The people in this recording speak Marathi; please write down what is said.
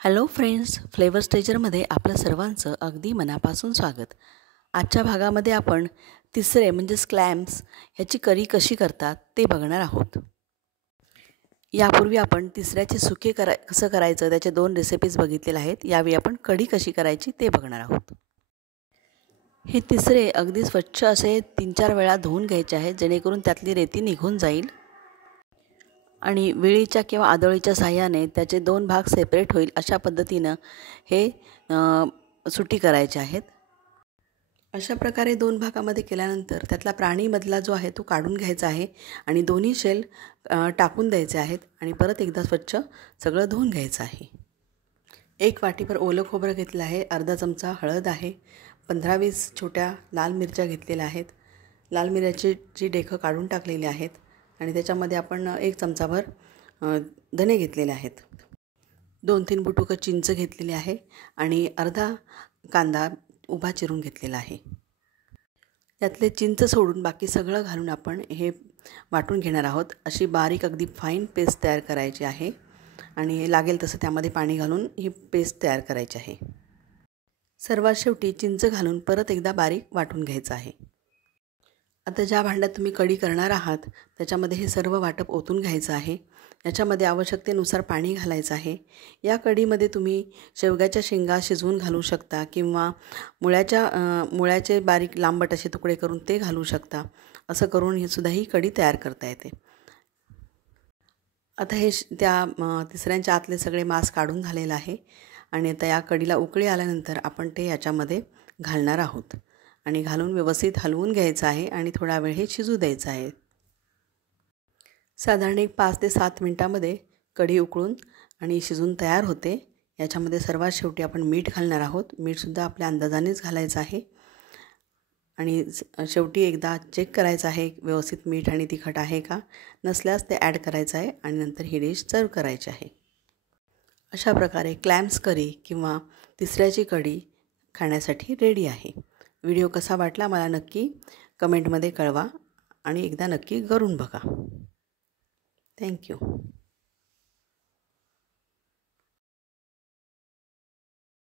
हॅलो फ्रेंड्स, फ्लेवर स्टेजरमध्ये आपलं सर्वांचं अगदी मनापासून स्वागत. आजच्या भागामध्ये आपण तिसरे म्हणजेच क्लॅम्स ह्याची करी कशी करतात ते बघणार आहोत. यापूर्वी आपण तिसऱ्याचे सुके कसं करायचं त्याचे 2 रेसिपीज बघितलेल्या आहेत. यावेळी आपण कढी कशी करायची ते बघणार आहोत. हे तिसरे अगदी स्वच्छ असे 3-4 वेळा धुवून घ्यायचे आहेत, जेणेकरून त्यातली रेती निघून जाईल आणि विळीच्या किंवा आदळीच्या साहाय्याने त्याचे 2 भाग सेपरेट होईल अशा पद्धतीनं हे सुटी करायचे आहेत. अशा प्रकारे 2 भागामध्ये केल्यानंतर त्यातला प्राणीमधला जो आहे तो काढून घ्यायचा आहे आणि दोन्ही शेल टाकून द्यायचे आहेत आणि परत एकदा स्वच्छ सगळं धुवून घ्यायचं आहे. 1 वाटीभर ओलं खोबरं घेतलं आहे, अर्धा चमचा हळद आहे, 15-20 छोट्या लाल मिरच्या घेतलेल्या आहेत, लाल मिरच्याची देठं काढून टाकलेली आहेत आणि त्याच्यामध्ये आपण 1 चमचाभर धने घेतलेले आहेत, 2-3 बुटुकं चिंच घेतलेली आहे आणि अर्धा कांदा उभा चिरून घेतलेला आहे. त्यातले चिंच सोडून बाकी सगळं घालून आपण हे वाटून घेणार आहोत. अशी बारीक अगदी फाईन पेस्ट तयार करायची आहे आणि लागेल तसं त्यामध्ये पाणी घालून ही पेस्ट तयार करायची आहे. सर्वात शेवटी चिंच घालून परत एकदा बारीक वाटून घ्यायचं आहे. आता ज्या भांड्यात तुम्ही कढी करणार आहात त्याच्यामध्ये हे सर्व वाटप ओतून घ्यायचं आहे. याच्यामध्ये आवश्यकतेनुसार पाणी घालायचं आहे. या कढीमध्ये तुम्ही शेवग्याच्या शेंगा शिजवून घालू शकता किंवा मुळ्याचे बारीक लांबट असे तुकडे करून ते घालू शकता. असं करून ही सुद्धा ही कढी तयार करता येते. आता हे त्या तिसऱ्यांच्या आतले सगळे मांस काढून झालेलं आहे आणि आता या कढीला उकळी आल्यानंतर आपण ते याच्यामध्ये घालणार आहोत आणि घालून व्यवस्थित हलवून घ्यायचं आहे आणि थोडा वेळ हे शिजू द्यायचं आहे. साधारण 5 ते 7 मिनटामध्ये कढी उकळून आणि शिजून तयार होते. याच्यामध्ये सर्वात शेवटी आपण मीठ घालणार आहोत. मीठसुद्धा आपल्या अंदाजानेच घालायचं आहे आणि शेवटी एकदा चेक करायचं आहे व्यवस्थित मीठ आणि तिखट आहे का, नसल्यास ते ॲड करायचं आहे आणि नंतर ही डिश सर्व करायची आहे. अशा प्रकारे क्लॅम्स करी किंवा तिसऱ्याची कढी खाण्यासाठी रेडी आहे. व्हिडिओ कसा वाटला मला नक्की कमेंटमध्ये कळवा आणि एकदा नक्की करून बघा. थँक्यू.